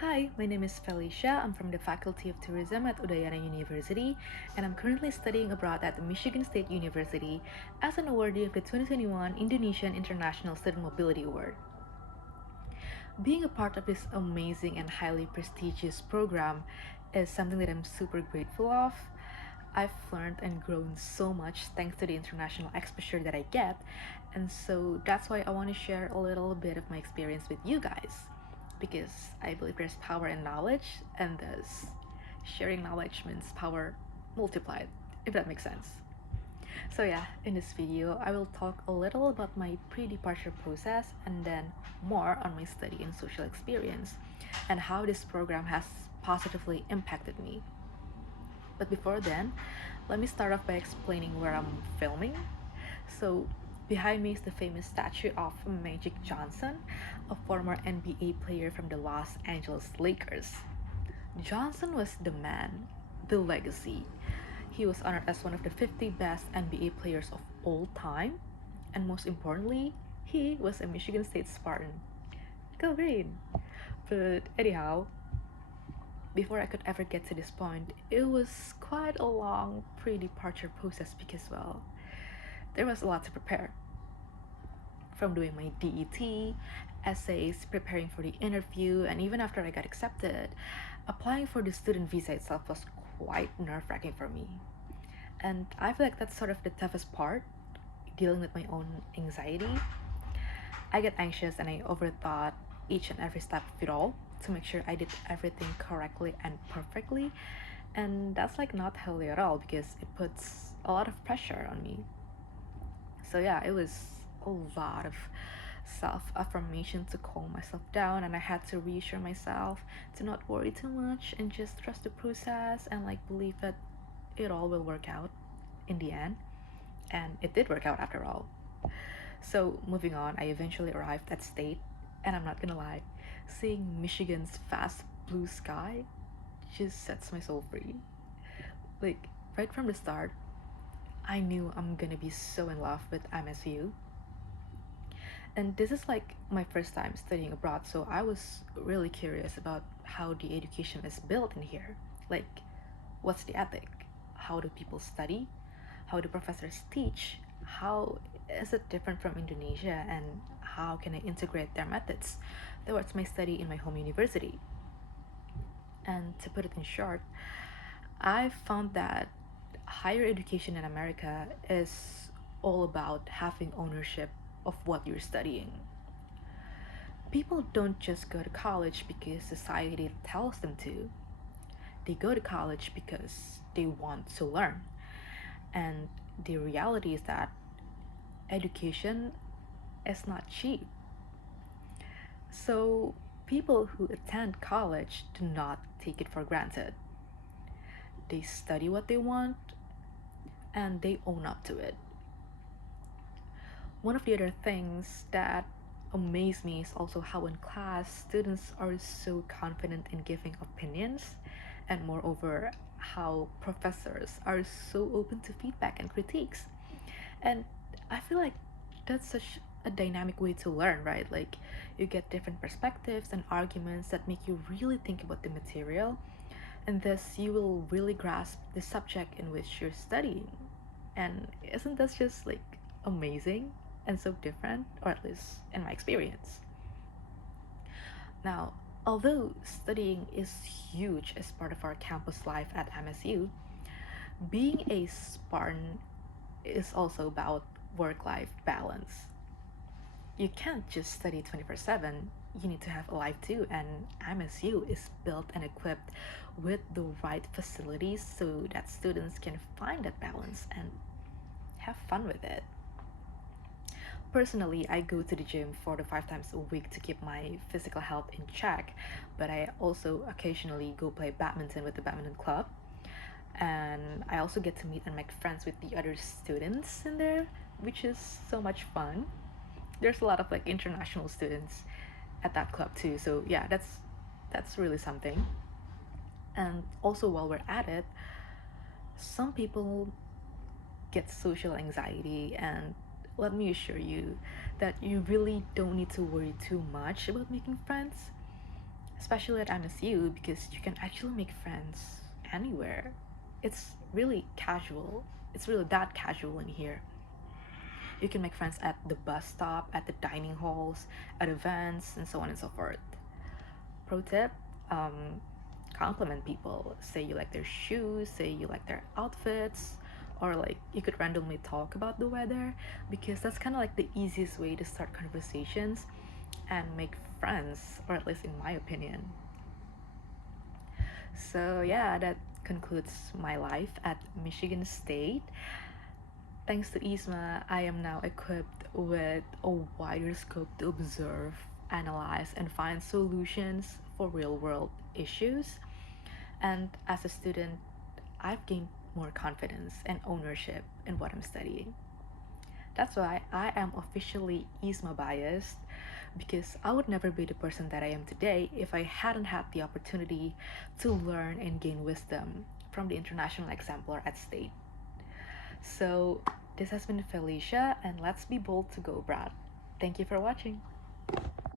Hi, my name is Felisha. I'm from the Faculty of Tourism at Udayana University, and I'm currently studying abroad at the Michigan State University as an awardee of the 2021 Indonesian International Student Mobility Award. Being a part of this amazing and highly prestigious program is something that I'm super grateful of. I've learned and grown so much thanks to the international exposure that I get, and so that's why I want to share a little bit of my experience with you guys. Because I believe there's power in knowledge, and thus sharing knowledge means power multiplied, if that makes sense. So yeah, in this video, I will talk a little about my pre-departure process and then more on my study and social experience and how this program has positively impacted me. But before then, let me start off by explaining where I'm filming. So behind me is the famous statue of Magic Johnson, a former NBA player from the Los Angeles Lakers. Johnson was the man, the legacy. He was honored as one of the 50 best NBA players of all time, and most importantly, he was a Michigan State Spartan. Go green! But anyhow, before I could ever get to this point, it was quite a long pre departure process because, well, there was a lot to prepare. From doing my DET, essays, preparing for the interview, and even after I got accepted, applying for the student visa itself was quite nerve wracking for me. And I feel like that's sort of the toughest part, dealing with my own anxiety. I get anxious and I overthought each and every step of it all to make sure I did everything correctly and perfectly. And that's like not healthy at all because it puts a lot of pressure on me. So yeah, it was a lot of self-affirmation to calm myself down, and I had to reassure myself to not worry too much and just trust the process and like believe that it all will work out in the end. And it did work out after all. So moving on, I eventually arrived at State, and I'm not gonna lie, seeing Michigan's vast blue sky just sets my soul free. Like right from the start, I knew I'm gonna be so in love with MSU. And this is like my first time studying abroad, so I was really curious about how the education is built in here. Like, what's the ethic? How do people study? How do professors teach? How is it different from Indonesia? And how can I integrate their methods towards my study in my home university? And to put it in short, I found that higher education in America is all about having ownership of what you're studying. People don't just go to college because society tells them to. They go to college because they want to learn. And the reality is that education is not cheap. So people who attend college do not take it for granted. They study what they want and they own up to it. One of the other things that amaze me is also how in class students are so confident in giving opinions, and moreover how professors are so open to feedback and critiques. And I feel like that's such a dynamic way to learn, right? Like you get different perspectives and arguments that make you really think about the material, and thus you will really grasp the subject in which you're studying. And isn't that just like amazing and so different, or at least in my experience? Now, although studying is huge as part of our campus life at MSU, being a Spartan is also about work life balance. You can't just study 24/7. You need to have a life too, and MSU is built and equipped with the right facilities so that students can find that balance and have fun with it. Personally, I go to the gym 4 to 5 times a week to keep my physical health in check, but I also occasionally go play badminton with the badminton club. And I also get to meet and make friends with the other students in there, which is so much fun. There's a lot of like international students at that club too, so yeah, that's really something. And also while we're at it, some people get social anxiety, and let me assure you that you really don't need to worry too much about making friends. especially at MSU, because you can actually make friends anywhere. It's really casual. It's really that casual in here. You can make friends at the bus stop, at the dining halls, at events, and so on and so forth. Pro tip, um, compliment people. Say you like their shoes, say you like their outfits, or like you could randomly talk about the weather, because that's kind of like the easiest way to start conversations and make friends, or at least in my opinion. So, yeah, that concludes my life at Michigan State. Thanks to IISMA, I am now equipped with a wider scope to observe, analyze, and find solutions for real world issues. And as a student, I've gained more confidence and ownership in what I'm studying. That's why I am officially IISMA biased, because I would never be the person that I am today if I hadn't had the opportunity to learn and gain wisdom from the international exemplar at state. So, this has been Felicia, and let's be bold to go, Brad. Thank you for watching.